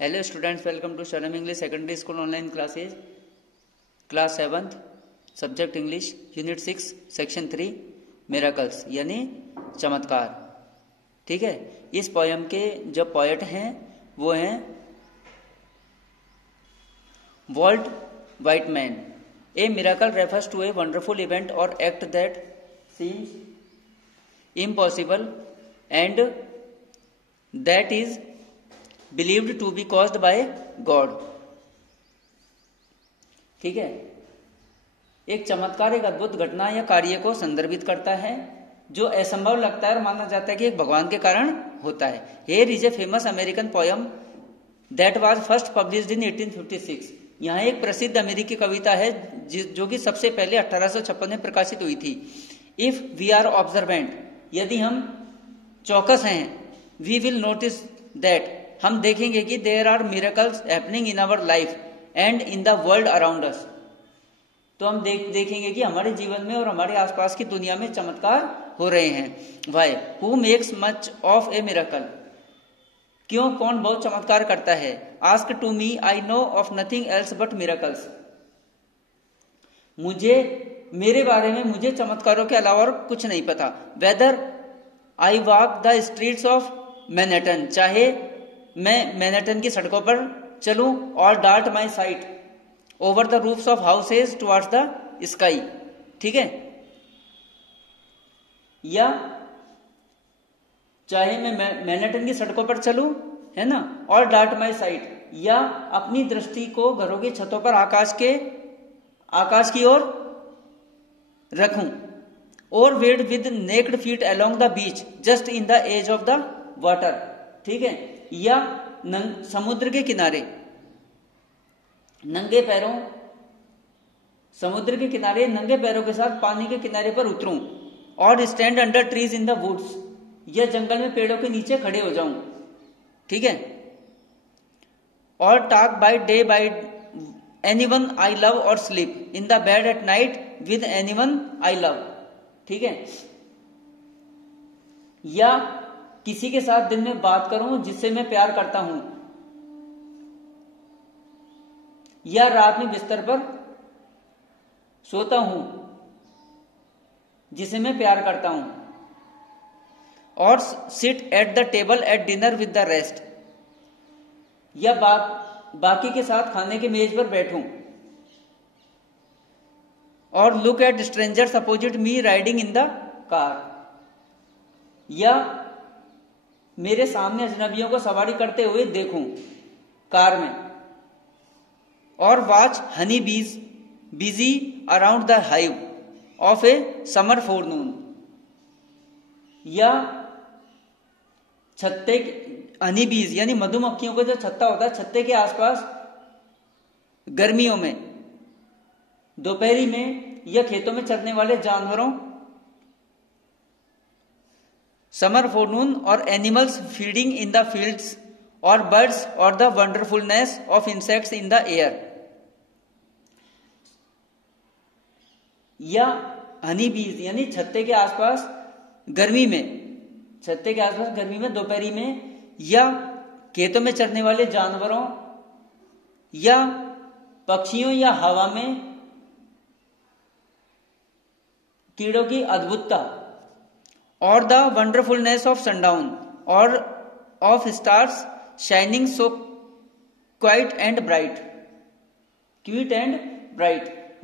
Hello students, welcome to शर्म English secondary school online classes. Class 7th subject English, unit 6 section 3 miracles यानी चमत्कार। ठीक है, इस पोयम के जो पोएट हैं वो हैं Walt Whitman. A miracle refers to a wonderful event और act that seems impossible and that is believed to be caused by God। ठीक है, एक चमत्कार एक अद्भुत घटना या कार्य को संदर्भित करता है जो असंभव लगता है और माना जाता है कि एक भगवान के कारण होता है। Here is a famous American poem that was first published in 1856। यहाँ एक प्रसिद्ध अमेरिकी कविता है जो कि सबसे पहले 1856 में प्रकाशित हुई थी। If we are observant, यदि हम चौकस हैं, we will notice that, हम देखेंगे कि there are miracles happening in our life and in the world around us. तो हम देखेंगे कि हमारे जीवन में और हमारे आसपास की दुनिया में चमत्कार हो रहे हैं। Why who makes much of a miracle, क्यों कौन बहुत चमत्कार करता है। Ask to me, I know of nothing else but miracles, मेरे बारे में मुझे चमत्कारों के अलावा और कुछ नहीं पता। Whether I walk the streets of Manhattan, चाहे मैं मैनहट्टन की सड़कों पर चलूं, और dart my site over the roofs of houses towards the sky. ठीक है, या चाहे मैं मैनहट्टन की सड़कों पर चलूं, है ना, और डार्ट माई साइट, या अपनी दृष्टि को घरों की छतों पर आकाश की ओर रखूं, और wade with naked feet along the beach just in the edge of the water. ठीक है, या समुद्र के किनारे नंगे पैरों, समुद्र के किनारे नंगे पैरों के साथ पानी के किनारे पर उतरूं, और stand under trees in the woods, या जंगल में पेड़ों के नीचे खड़े हो जाऊं। ठीक है, और talk by day by anyone I love, और sleep in the bed at night with anyone I love. ठीक है, या किसी के साथ दिन में बात करूं जिससे मैं प्यार करता हूं, या रात में बिस्तर पर सोता हूं जिसे मैं प्यार करता हूं, और sit at the table at dinner with the rest, या बाकी के साथ खाने के मेज पर बैठूं, और look at strangers opposite me riding in the car, या मेरे सामने अजनबियों को सवारी करते हुए देखूं कार में, और वॉच हनी बीज busy around the hive of A summer फोरनून, या छत्ते हनी बीज यानी मधुमक्खियों का जो छत्ता होता है, छत्ते के आसपास गर्मियों में, दोपहरी में, या खेतों में चरने वाले जानवरों, समर फोरनून, और animals feeding in the fields, और बर्ड्स, और the wonderfulness of insects in the air, या हनी बीज यानी छत्ते के आसपास गर्मी में दोपहरी में, या खेतों में चरने वाले जानवरों या पक्षियों, या हवा में कीड़ों की अद्भुतता, और द वंडरफुलनेस ऑफ सनडाउन, और of stars shining so quiet and bright,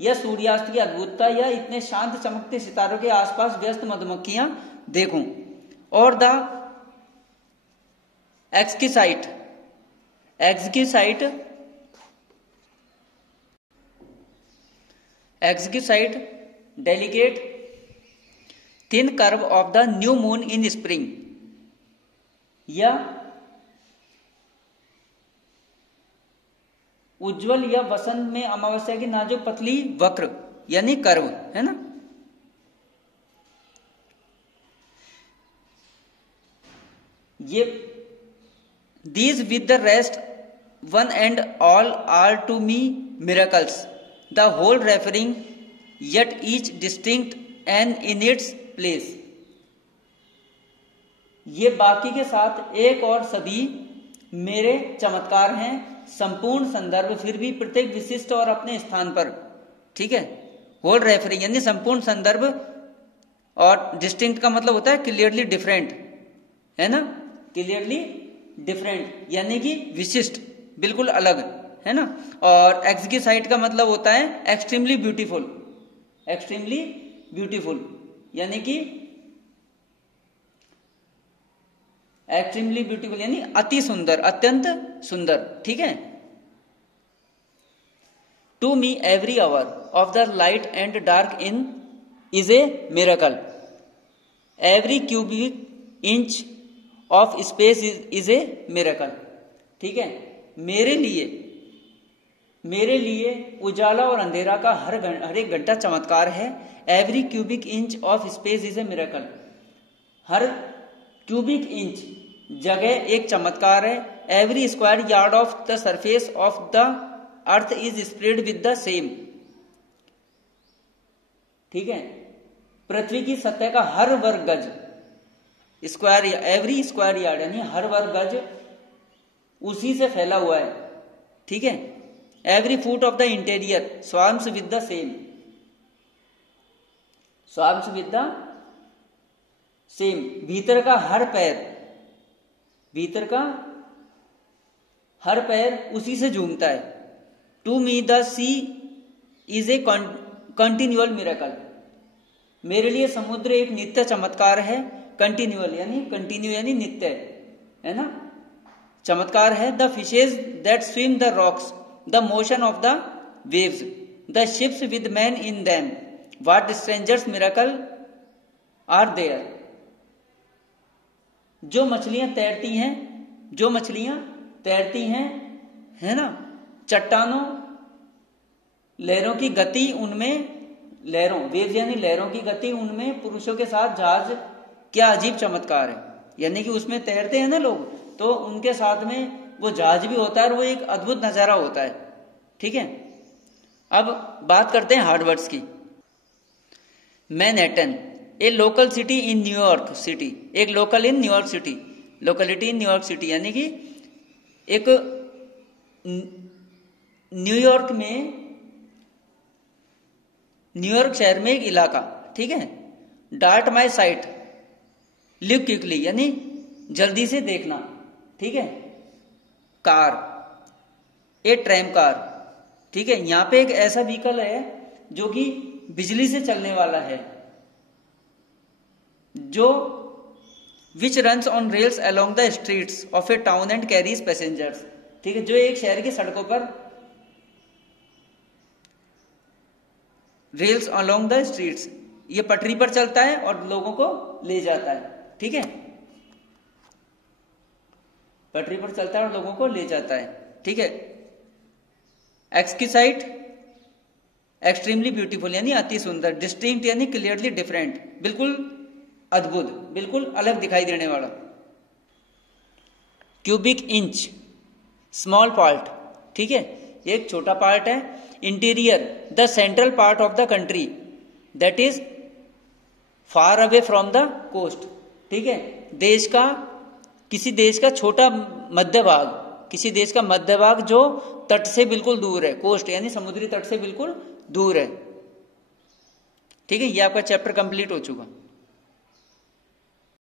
या सूर्यास्त की अद्भुतता, या इतने शांत चमकते सितारों के आसपास व्यस्त मधुमक्खियां देखूं, और the exquisite delicate thin curve of the new moon in spring, या उज्जवल या वसंत में अमावस्या की नाजुक पतली वक्र यानी कर्व, है ना। ये these with the rest one and all are to me miracles, the whole referring yet each distinct and in its place. ये बाकी के साथ एक और सभी मेरे चमत्कार हैं संपूर्ण संदर्भ, फिर भी प्रत्येक विशिष्ट और अपने स्थान पर, ठीक है। होल रेफरिंग यानी संपूर्ण संदर्भ, और डिस्टिंक्ट का मतलब होता है क्लियरली डिफरेंट, है ना, क्लियरली डिफरेंट यानी कि विशिष्ट, बिल्कुल अलग, है ना। और एक्सक्यूसाइट का मतलब होता है एक्सट्रीमली ब्यूटीफुल, एक्सट्रीमली ब्यूटीफुल यानी कि एक्सट्रीमली ब्यूटीफुल यानी अति सुंदर, अत्यंत सुंदर, ठीक है। To me every hour of the light and dark in is a miracle, every cubic inch of space is a miracle, ठीक है। मेरे लिए उजाला और अंधेरा का हर एक घंटा चमत्कार है। Every cubic inch of space is a miracle, her cubic inch जगह एक चमत्कार है। Every square yard of the surface of the earth is spread with the same, ठीक है। पृथ्वी की सतह का हर वर्ग गज, स्क्वायर, एवरी स्क्वायर यार्ड यानी हर वर्ग गज उसी से फैला हुआ है, ठीक है। Every foot of the interior swarms with the same, swarms with the same, भीतर का हर पैर, भीतर का हर पैर उसी से झूमता है। To me the sea is a continual miracle, मेरे लिए समुद्र एक नित्य चमत्कार है। कंटिन्यूअल यानी कंटिन्यू यानी नित्य, है ना, चमत्कार है। The fishes that swim the rocks, the motion of the waves, the ships with man in them, what strangers miracle are there. जो मछलियां तैरती हैं, जो मछलियां तैरती हैं, है ना, चट्टानों, लहरों की गति उनमें, लहरों, वेव्स यानी लहरों की गति उनमें, पुरुषों के साथ जहाज, क्या अजीब चमत्कार है। यानी कि उसमें तैरते हैं ना लोग, तो उनके साथ में वो जहाज भी होता है और वो एक अद्भुत नजारा होता है, ठीक है। अब बात करते हैं हार्ड वर्ड्स की। Manhattan, a local city in New York city, एक local in New York city, locality in New York city यानी कि एक न्यूयॉर्क में, न्यूयॉर्क शहर में एक इलाका, ठीक है। डार्ट माई साइट, लिव क्विकली यानी जल्दी से देखना, ठीक है। कार, ए ट्रैम कार, ठीक है। यहां पे एक ऐसा व्हीकल है जो कि बिजली से चलने वाला है, जो विच runs on rails along the streets of A town and carries passengers, ठीक है। जो एक शहर की सड़कों पर, रेल्स अलोंग द स्ट्रीट्स, ये पटरी पर चलता है और लोगों को ले जाता है, ठीक है। पटरी पर चलता है और लोगों को ले जाता है, ठीक है। एक्सक्यूसाइट, एक्सट्रीमली ब्यूटीफुल यानी अति सुंदर। डिस्टिंक्ट यानी क्लियरली डिफरेंट, बिल्कुल अद्भुत, बिल्कुल अलग दिखाई देने वाला। क्यूबिक इंच, स्मॉल पार्ट, ठीक है, एक छोटा पार्ट है। Interior, the central part of the country that is far away from the coast, ठीक है। देश का, किसी देश का छोटा मध्य भाग, किसी देश का मध्य भाग जो तट से बिल्कुल दूर है, कोस्ट यानी समुद्री तट से बिल्कुल दूर है, ठीक है। ये आपका चैप्टर कंप्लीट हो चुका।